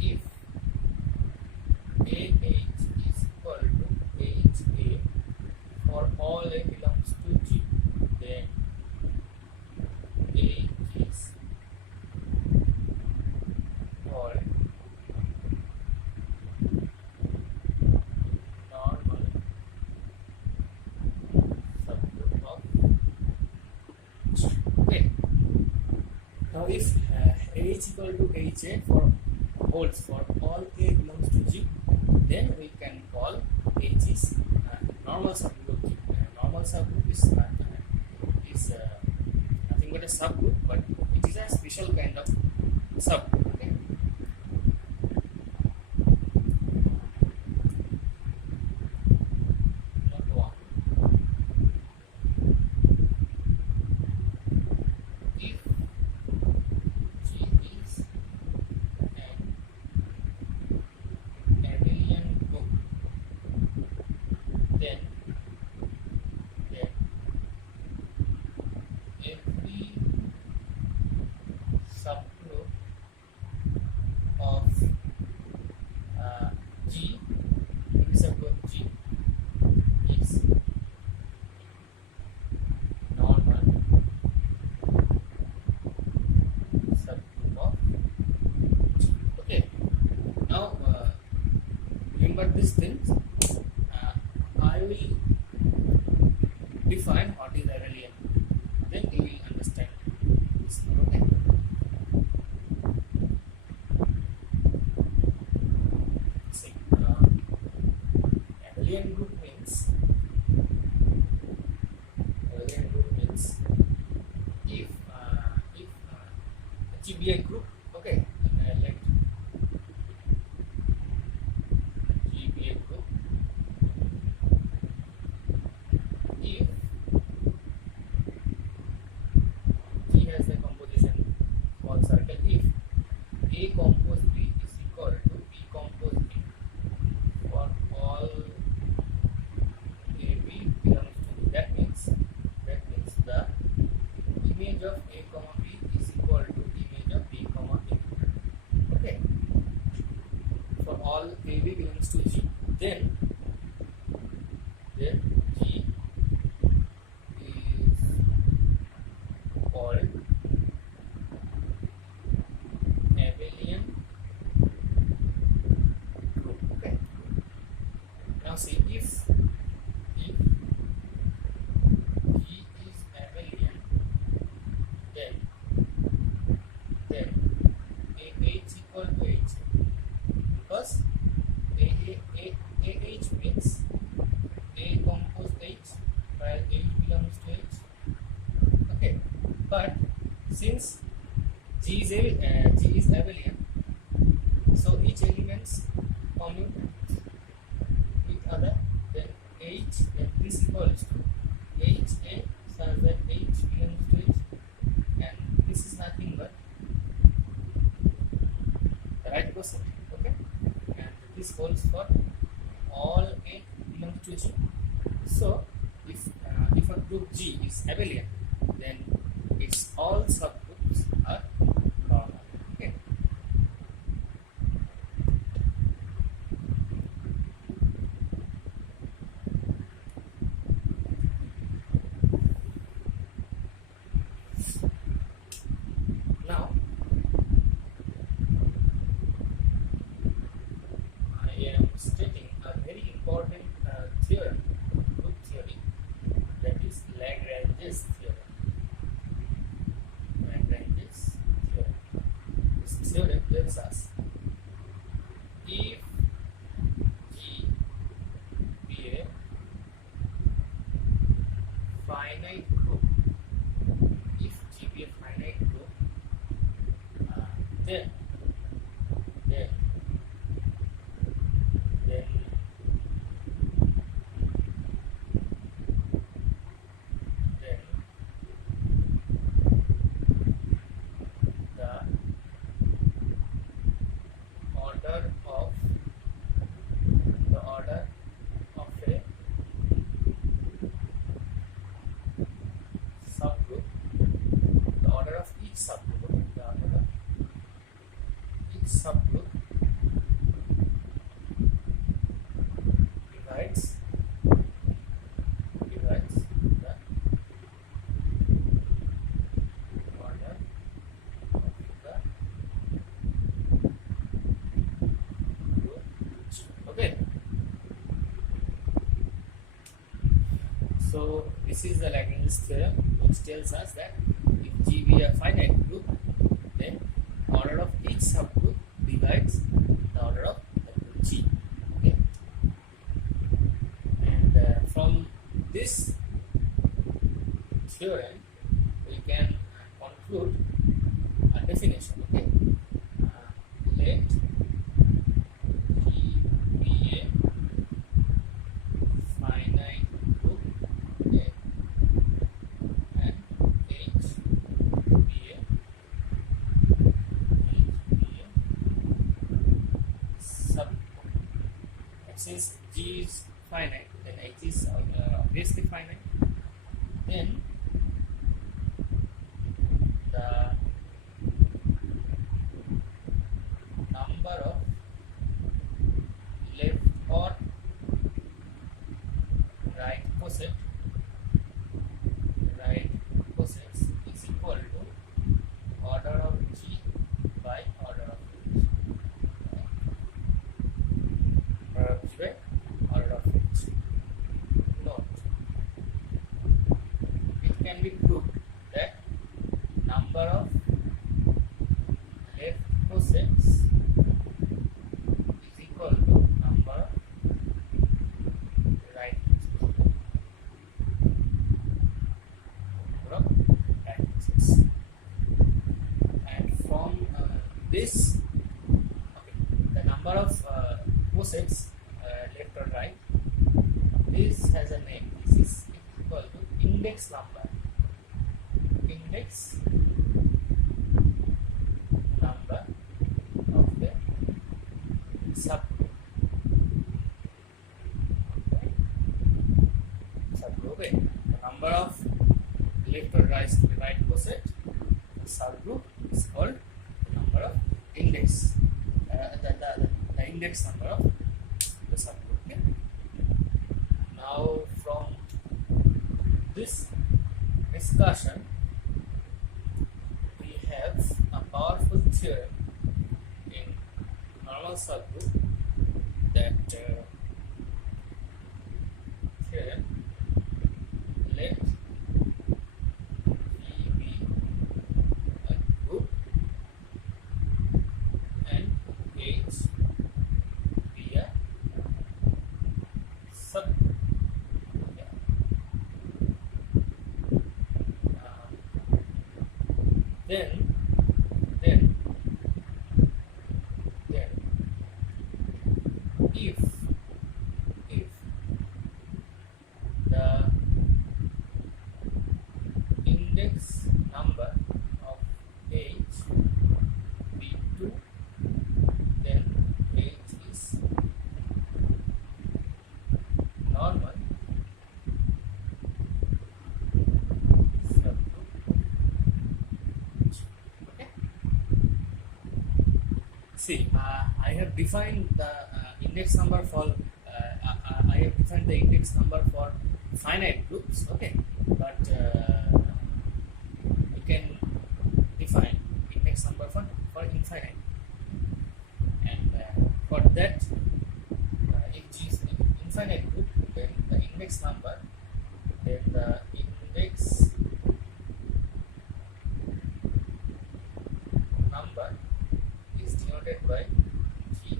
if AH is equal to HA for all A belongs to G, then A is called normal subgroup of G. Okay. Now, if A is equal to HA for holds for all A belongs to G, then we can call H is normal subgroup of G. Normal subgroup is nothing but a subgroup, but it is a special kind of subgroup. Okay. Number one. If G is an abelian group, then every subgroup of G, every subgroup G is normal subgroup of G. Okay. Now remember these things. I will define what is abelian. Then you will understand this. Okay. See, abelian group means if G be a group. Okay, let G be a group. If G has a composition called circle, if A compose B is equal to B compose B for all AB belongs to B. That means the image of A comma B is equal to image of B comma A. Okay. For all AB belongs to G, then G is called abelian group. Okay. Now see, if G is abelian, then AH equal to H, because AH means A compose H while H belongs to H. Okay, but since G is abelian, so each elements commute with other, then H, then this equals to HA, such that H belongs to H, and this is nothing but the right quotient. Okay, and this holds for all A belongs to G. So if a group G is abelian, then its all subgroups are normal. Okay. Now I am stating a very important theorem, group theory, that is Lagrange's theorem. This theorem tells us if G be a finite group, then this is the Lagrange's theorem, which tells us that if G be a finite group, then order of each subgroup divides the order of the group G. Okay, and from this theorem, we can conclude a definition. Okay, let G be a finite group A and H be a subgroup. Since G is finite, then H is obviously finite. Then the number of left or right coset is equal to order of G by order of H. Order of G by order of H. Note, it can be proved that number of left cosets is equal to number of right cosets. Number of right cosets. And from this, okay, the number of cosets left or right, this has a name. This is equal to index number. Index number of the subgroup. Okay. Subgroup A. The number of left or right coset subgroup is called the number of index. The index number of the subgroup. Okay. Now from this discussion, we have a powerful theorem in normal subgroup, that theorem, let V be a group and H be a subgroup. Yeah. Then if the index number of H be 2, then H is normal subgroup. Okay. See, I have defined the index number for I have defined the index number for finite groups. Okay, but we can define index number for infinite, and for that, if G is an infinite group, then the index number, then the index number is denoted by G.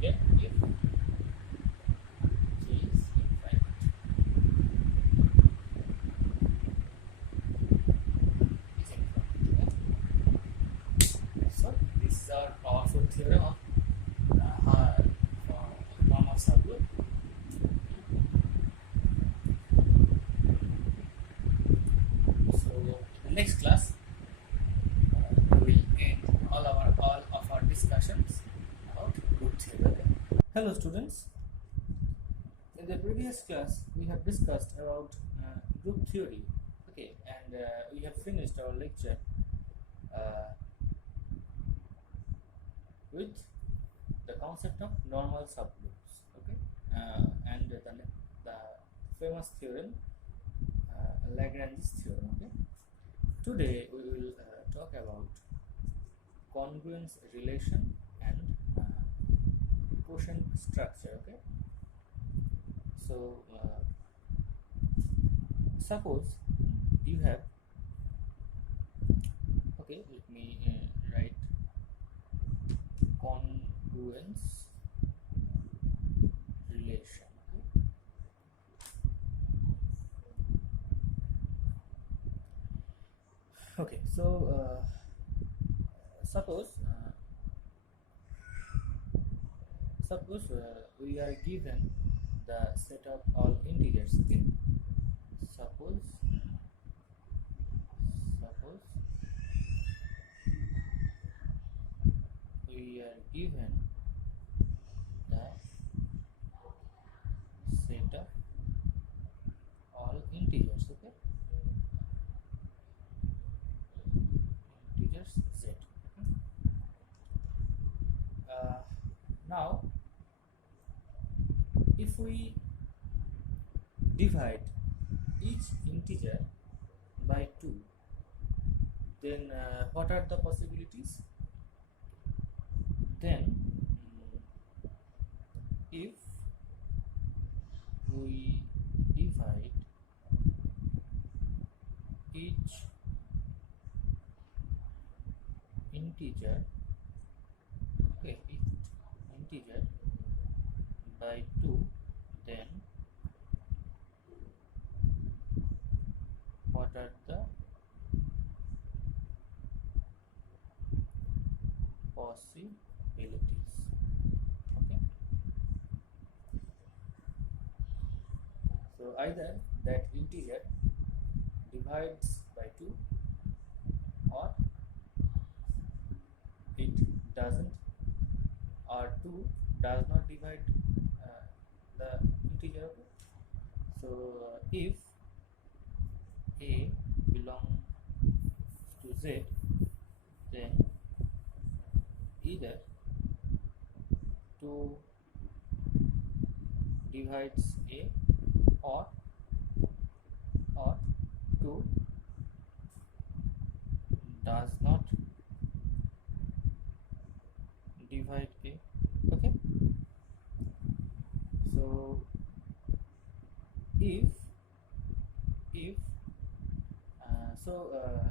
Yeah, if G is infinite. So this is our powerful theorem of normal subgroup. So in the next class, we will end all of our discussions about group theory. Hello students. In the previous class, we have discussed about group theory. Okay, and we have finished our lecture with the concept of normal subgroups. Okay, and the famous theorem, Lagrange's theorem. Okay, today we will talk about congruence relation and quotient structure. Okay, so suppose you have, okay, let me write congruence relation. Okay, so suppose we are given the set of all integers. Okay, suppose we are given the set of all integers. Okay, integers z. Now if we divide each integer by 2, then what are the possibilities? Then if we divide each integer, okay, each integer by 2, then what are the possibilities? Okay, so either that integer divides by 2, or it doesn't, or 2 does not divide the integer. Okay, so if a belongs to z, then either 2 divides a, or 2 does not divide a. Okay, so if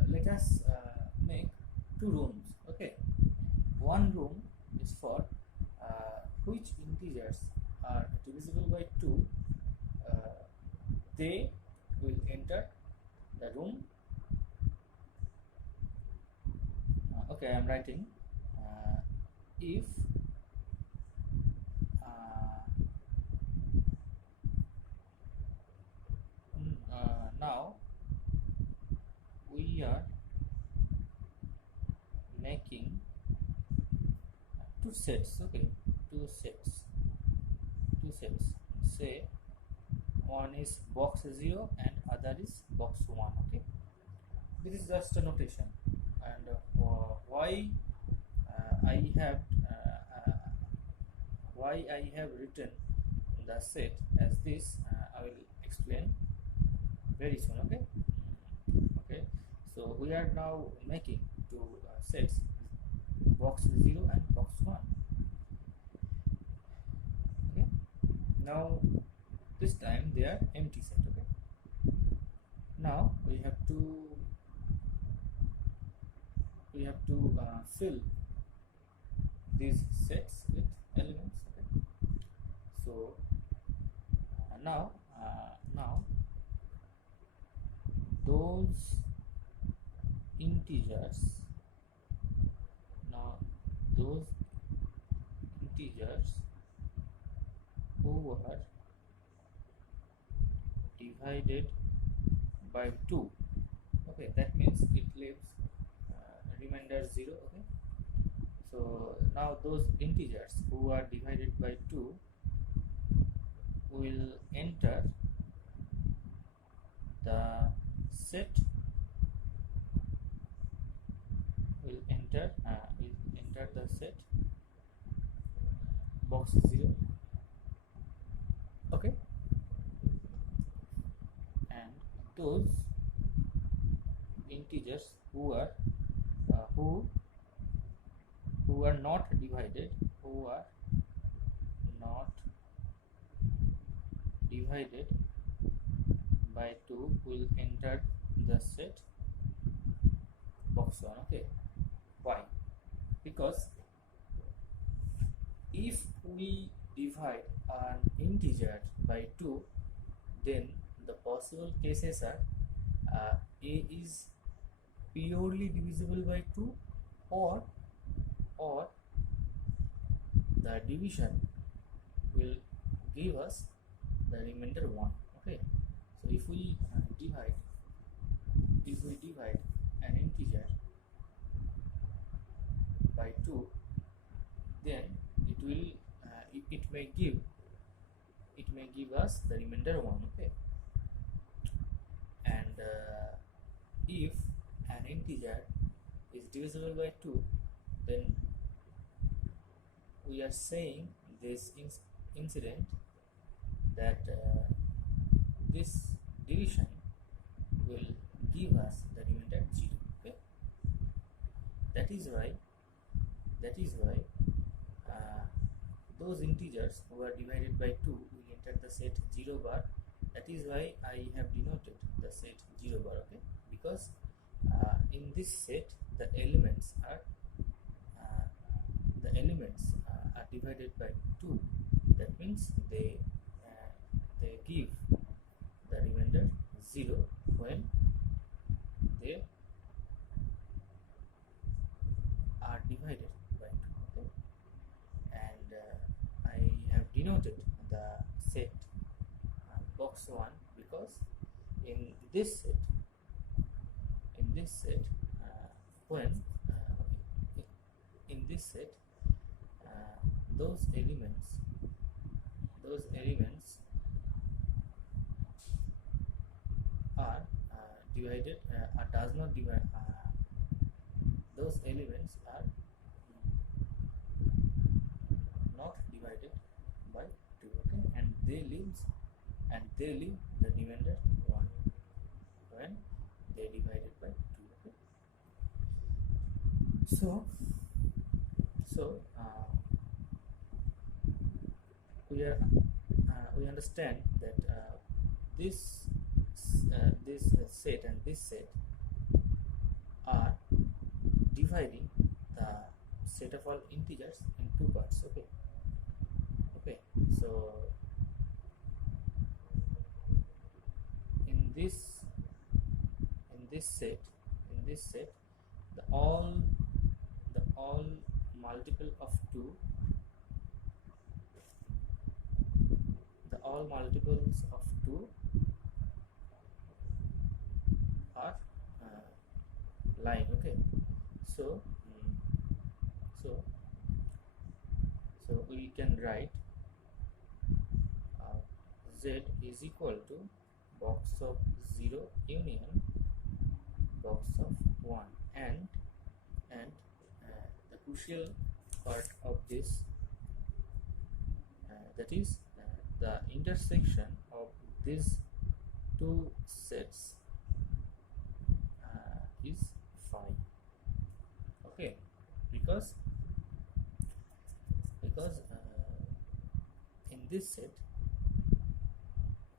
let us make 2 rooms. Okay, one room is for which integers are divisible by 2, they will enter the room. Okay, I am writing if now we are making 2 sets. Okay, 2 sets. Say one is box 0 and other is box 1. Okay, this is just a notation, and why I have written the set as this, I will explain very soon. Okay, so we are now making 2 sets, box 0 and box 1. Okay, now this time they are empty set. Okay, now we have to fill these sets with elements. Okay, so now those integers who were divided by 2, okay, that means it leaves remainder 0. Okay, so now those integers who are divided by 2 will enter the set, will enter the set box 0. Okay, and those integers who who are not divided by 2 will enter the set box 1. Okay, why? Because if we divide an integer by 2, then the possible cases are a is purely divisible by 2, or the division will give us the remainder 1. Okay, so if we divide an integer by 2, then it may give us the remainder 1. Okay, and if an integer is divisible by 2, then we are saying this incident that this division will give us the remainder 0. Okay, that is why those integers who are divided by 2 will enter the set 0 bar. That is why I have denoted the set 0 bar. Okay, because in this set the elements are divided by 2. That means they give the remainder 0 when they are divided by 2. Okay, and I have denoted the set box 1 because in this set when in this set those elements are divided does not divide those elements are not divided by 2. Okay, and they leave the remainder 1 when they divided by 2. Okay, so we understand that this set and this set are dividing the set of all integers in 2 parts. Okay, so in this set the all multiple of 2, the all multiples of 2 are lying. Okay, so we can write Z is equal to box of 0 union box of 1, and the crucial part of this that is the intersection of these two sets is phi. Okay, because in this set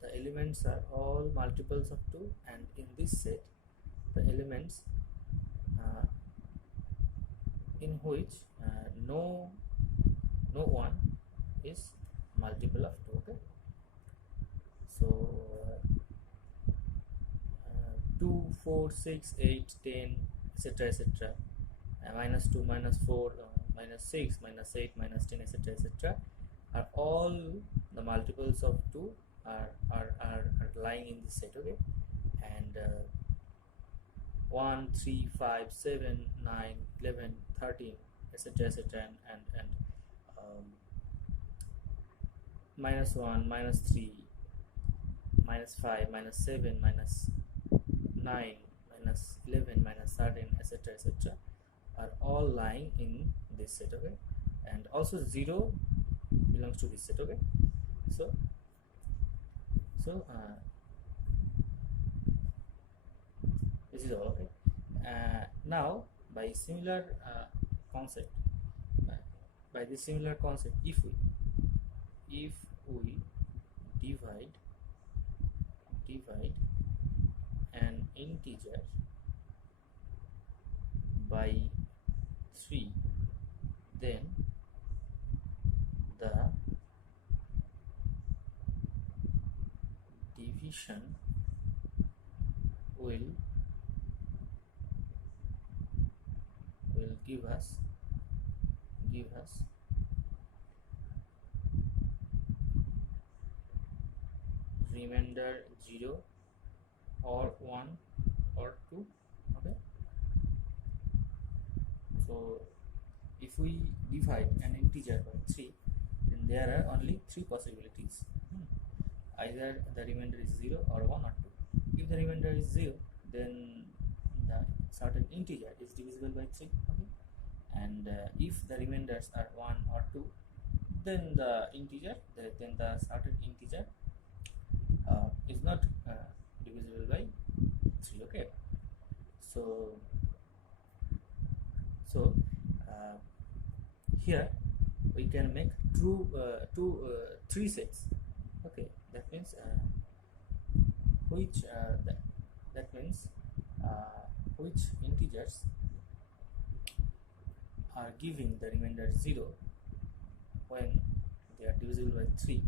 the elements are all multiples of 2, and in this set the elements in which no one is multiple of 2. Okay, so 2, 4, 6, 8, 10, etc., -2, -4, -6, -8, -10, etc., are all the multiples of 2 are lying in this set. Okay, and 1, 3, 5, 7, 9, 11, 13, etc., and -1, -3, -5, -7, -9, -11, -13, etc., are all lying in this set. Okay, and also 0 belongs to this set. Okay, so this is all. Okay, now by similar concept by this similar concept, if we divide an integer by 3, then the division will give us remainder 0 or 1 or 2. Okay, so if we divide an integer by 3, then there are only 3 possibilities. Either the remainder is 0 or 1 or 2. If the remainder is 0, then the certain integer is divisible by 3. Okay, and if the remainders are 1 or 2, then the certain integer is not divisible by 3. Okay, so here we can make three sets. Okay, that means which integers are giving the remainder 0 when they are divisible by 3.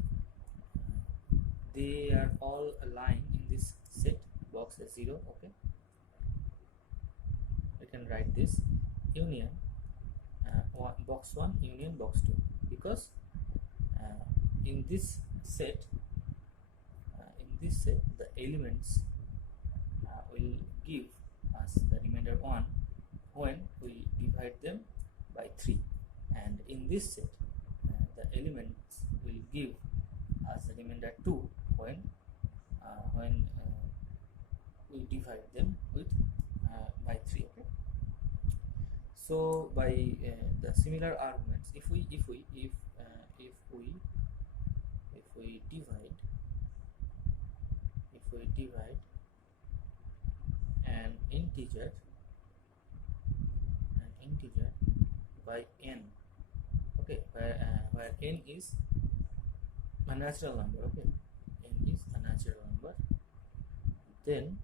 They are all lying in this set box as 0. Okay, we can write this union box 1 union box 2, because in this set the elements will give us the remainder 1 when we divide them by 3, and in this set the elements will give us the remainder 2 when we divide them with by 3. Okay, so by the similar arguments, if we divide an integer by n, okay, where n is a natural number. Okay, n is a natural number, then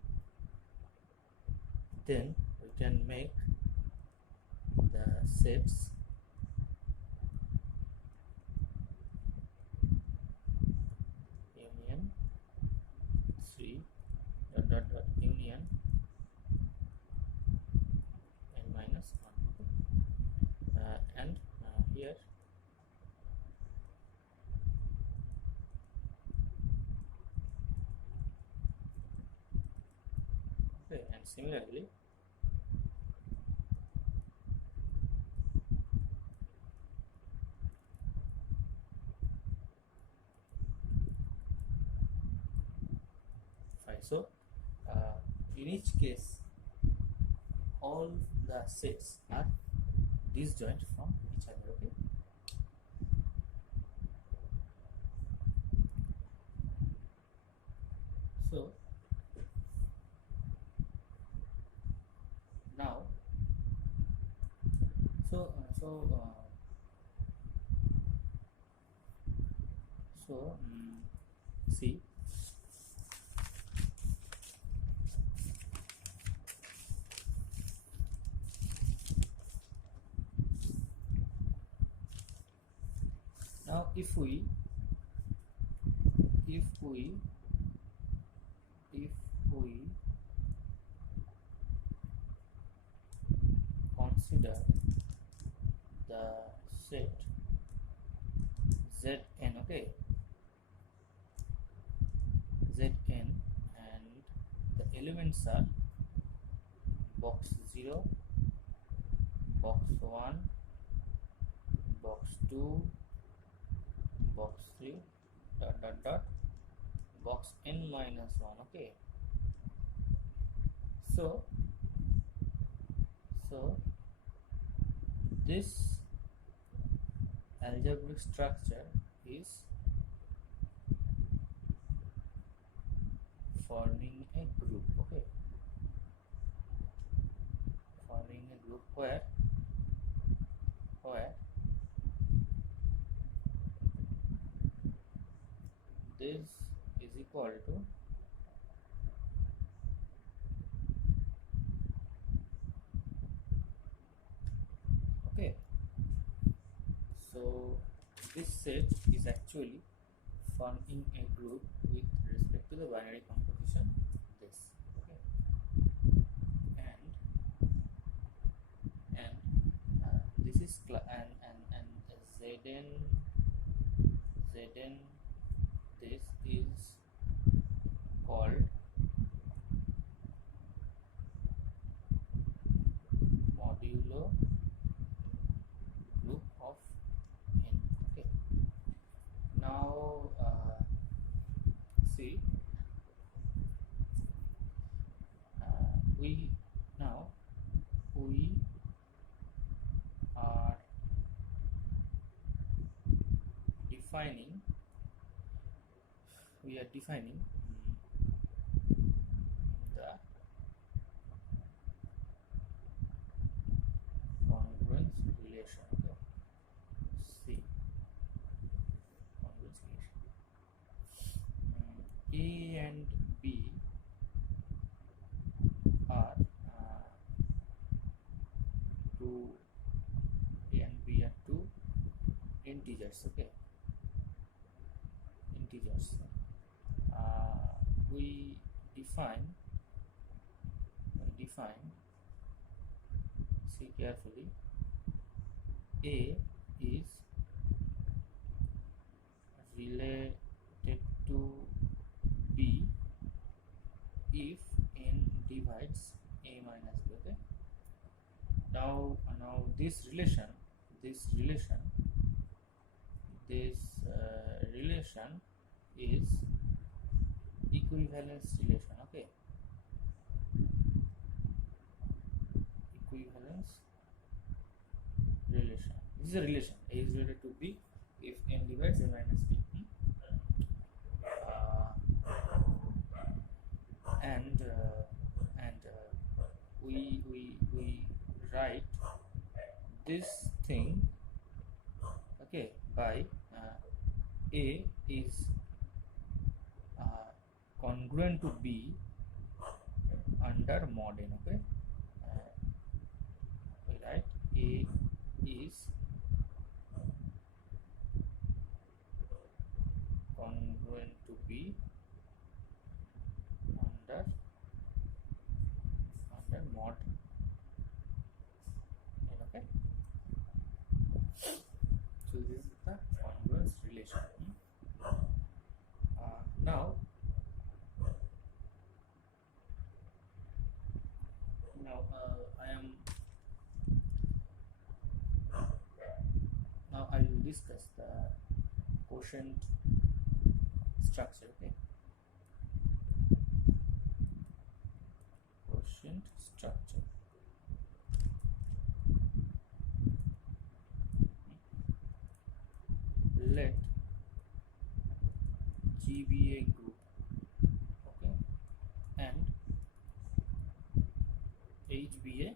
we can make the sets union 3 union n minus 1. And here okay, and similarly so in each case all the sets are disjoint from each other. Okay, so now see, now if we consider the set Zn, okay, Zn, and the elements are box 0, box 1, box 2, box 3, box n minus 1. Okay, so this algebraic structure is forming a group. Okay, forming a group where this is equal to okay. So this set is actually found in a group with respect to the binary composition this okay. And this is and Zn this is called modulo group of n okay. Now see we are defining the congruence relation okay. See congruence relation A and B are two A and B are two integers okay. Integers we define see carefully A is related to B if n divides A minus B okay. Now this relation is equivalence relation okay. Equivalence relation, this is a relation A is related to B if n divides A minus B and we write this thing okay by A is congruent to B under mod n okay. We write A is congruent to B under mod n okay. So this is the congruence relation. Now I will discuss the quotient structure okay. Quotient structure let G be a group okay and H be a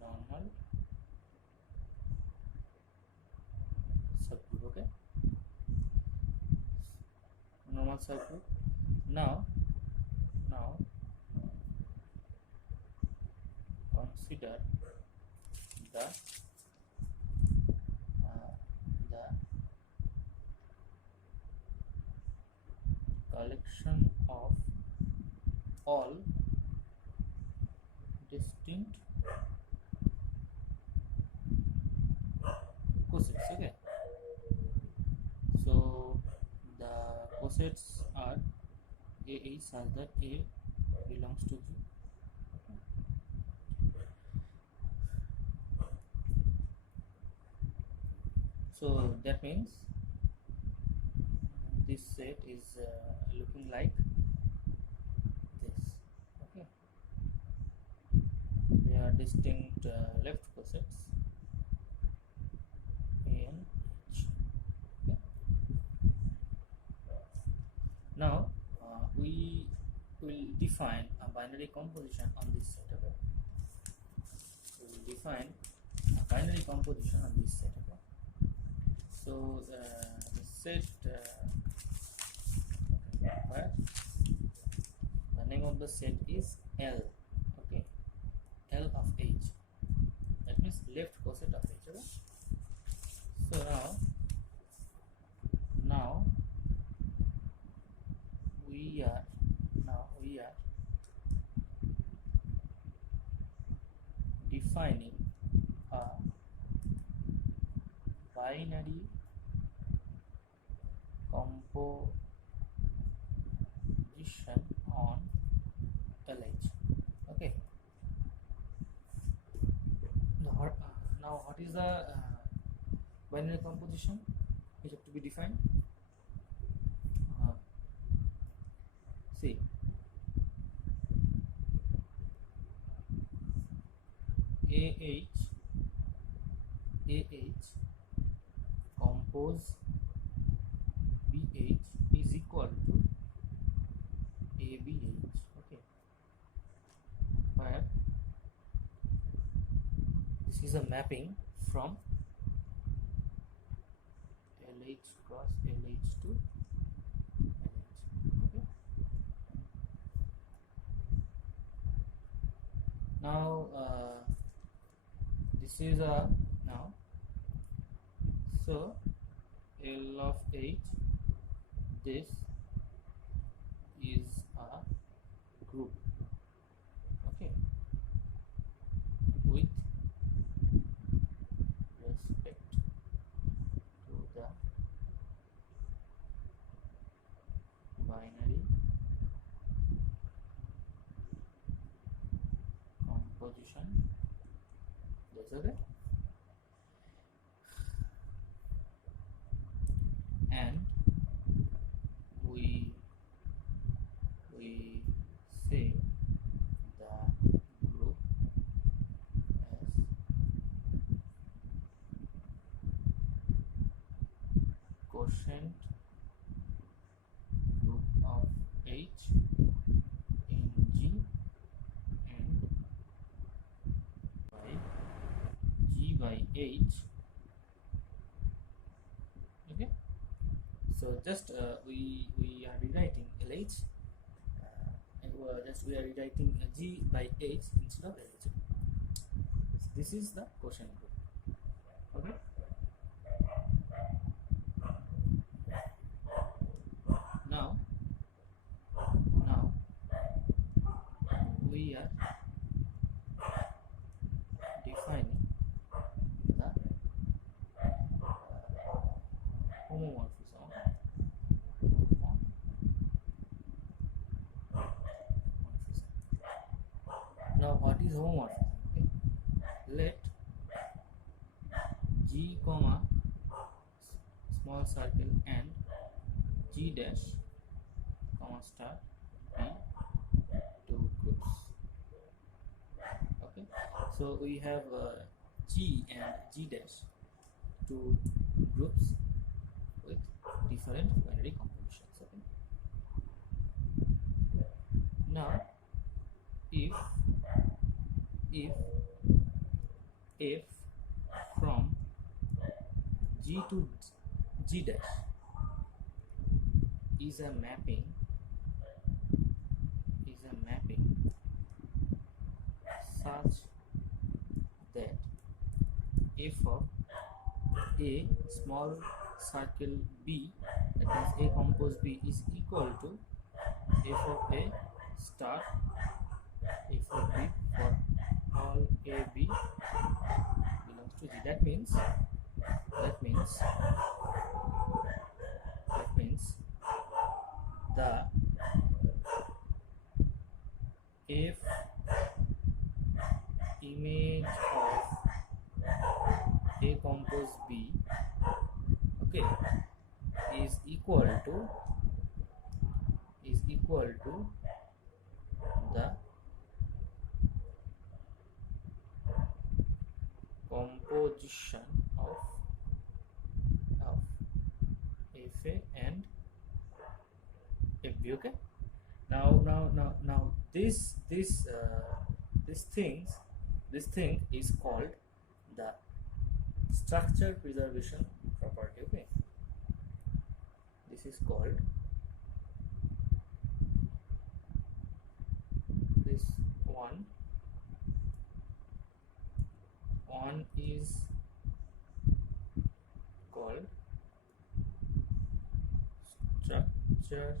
normal subgroup okay. Normal subgroup. Now consider the collection of all distinct cosets okay. So the cosets are A is such that A belongs to G. So that means this set is looking like this okay. They are distinct left cosets A and H okay. Now we will define a binary composition on this set okay. We will define a binary composition of this set. Okay, so the set where the name of the set is L. Okay, L of H, that means left coset of H. Okay, so now we are defining a binary composition on LH. Okay, now what is the binary composition which have to be defined? See, AH compose BH is equal to ABH. Okay, where this is a mapping from LH cross LH to LH. Okay, now this is a now so L of H, this is a group. Okay, with respect to the binary composition. That's okay. And we say the group as quotient group of H in G and by G by H. Okay, so just we are rewriting LH and we are rewriting G by H instead of LH. So this is the quotient group. Okay, now we are defining the homomorphism. Now what is homomorphism? Okay, let G comma small circle and G dash comma star be two groups. Okay, so we have G and G dash, two groups with different binary compositions. Okay, now if from G to G dash is a mapping such that f of a small circle B, that means A compose B, is equal to f of a star f of B for all A B belongs to G. That means the f image of A compose B, okay, is equal to the composition of FA and FB. Okay, now this thing is called the structure preservation property. Okay, this is called this one is called structure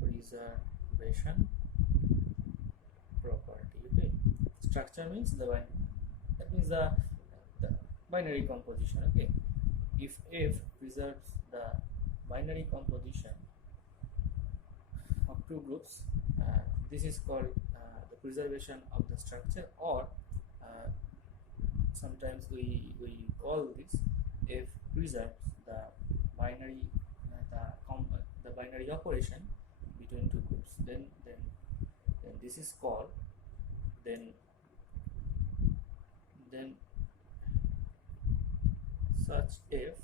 preservation property. Okay, structure means that means the binary composition. Okay, if F preserves the binary composition of two groups, this is called the preservation of the structure, or sometimes we call this F preserves the binary the binary operation between two groups. Then this is called then such F.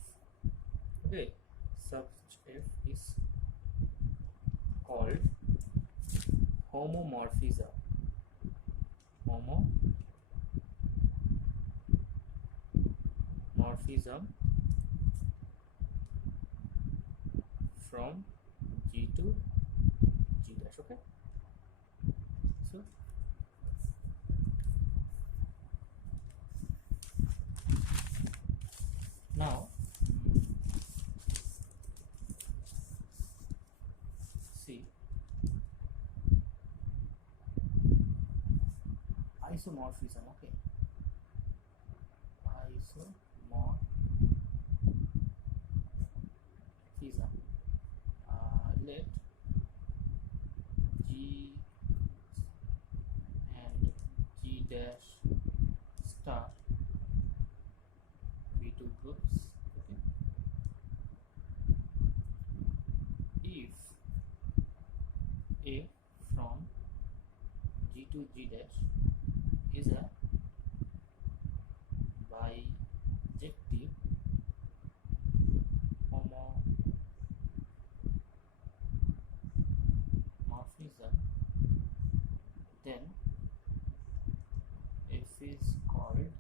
Okay, such F is called homomorphism. Homomorphism from G to G dash. Okay, so now see isomorphism. Okay, isomorphism. Let G and G dash star be two groups. Okay, if A from G to G dash is a bijective homomorphism, then F is called an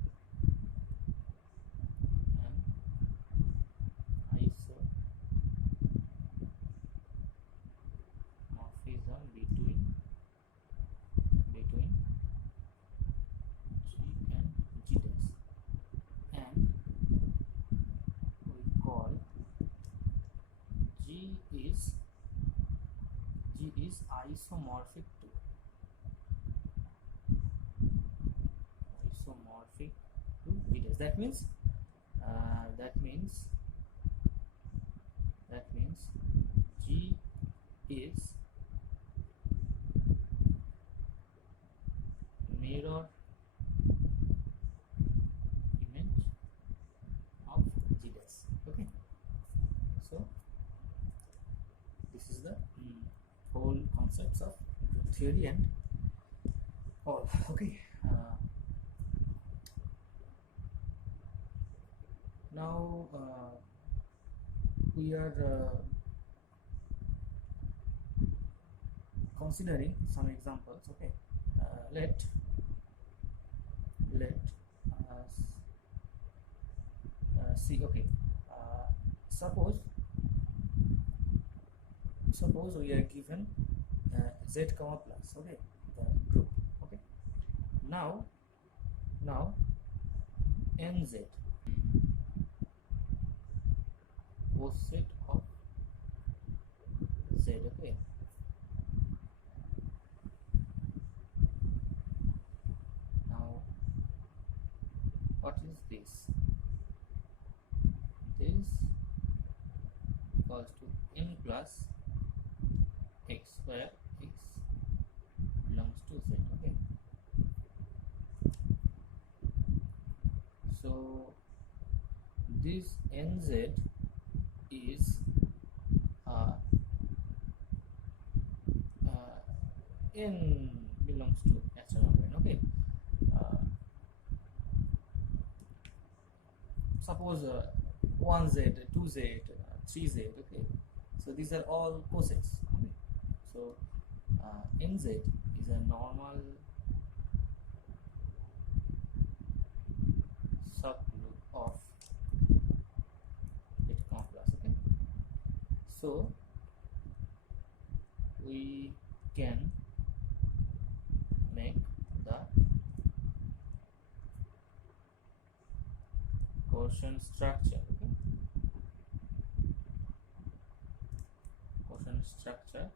isomorphism between G and G dash, and we call G is isomorphic to G dash. That means G is mirror image of G dash. Okay, so this is the whole concepts of group theory and all. Okay, now we are considering some examples. Okay, let us see. Okay, suppose we are given z comma plus. Okay, the group. Okay, now nz was set of z. Okay, now what is this? This equals to n plus x, where x belongs to z. Okay, so this nz is n belongs to natural brain. Okay, suppose 1z, 2z, 3z. Okay, so these are all cosets. Okay, so nz is a normal subgroup of it class. Okay, so we can make the quotient structure. Okay, quotient structure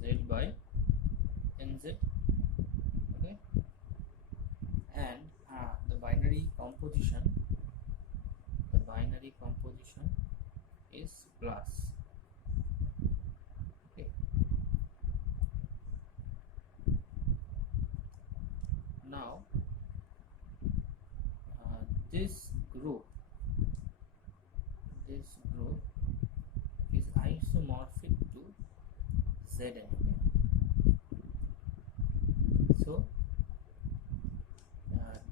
Z by NZ. Okay, and the binary composition is plus. Okay, now this group is isomorphic to Zn. Okay? So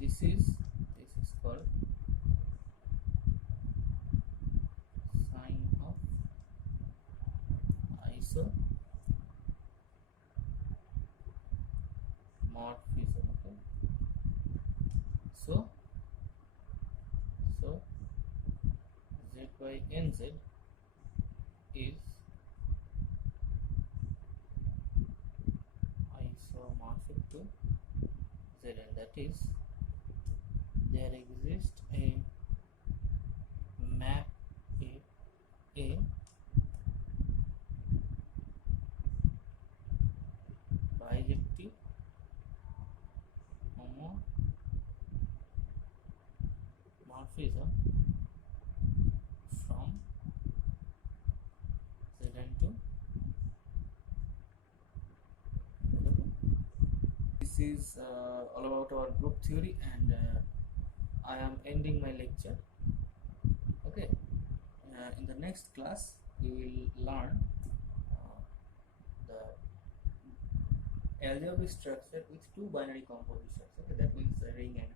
this is called sign of isomorphism. Okay, so Z by NZ is isomorphic to Zn. That is, there exists a map a bijective homomorphism from Zn to this is all about our group theory, and I am ending my lecture. Okay, in the next class we will learn the algebraic structure with two binary compositions. Okay, that means ring and